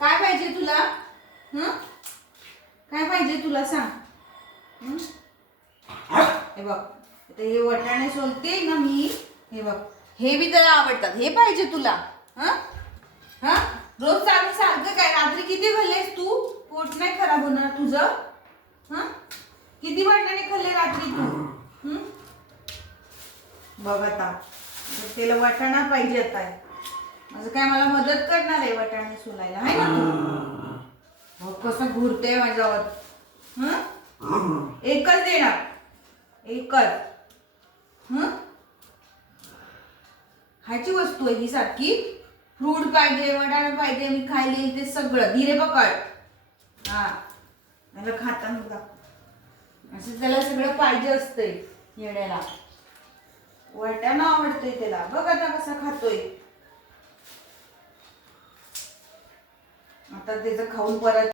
काय पाहिजे तुला? काय पाहिजे तुला सांग. हे बघ हे वाटाणे सोलते ना मी. हे बघ हे बी त्याला आवडतात. हे पाहिजे तुला? रोज सारखं काय? रात्री किती खाल्लेस तू? पोट नाही खराब होणार तुझं? किती वाटाणे खाल्ले रात्री तू? बघ आता त्याला वाटाणा पाहिजे. आता असं काय मला मदत करणार आहे वाटाणे सोलायला आहे ना तू? बघ कसं घुरते माझ्यावर. एकच देणार, एकच. खायची वस्तू आहे ही सारखी. फ्रूट पाहिजे, वाटाणा पाहिजे, मी खायला ते सगळं. धीरे पकड. मला खाताना दाखव. असं त्याला सगळं पाहिजे असतंय येण्याला. वाटाणा आवडतोय त्याला. बघ आता कसा खातोय. आता त्याचं खाऊन परत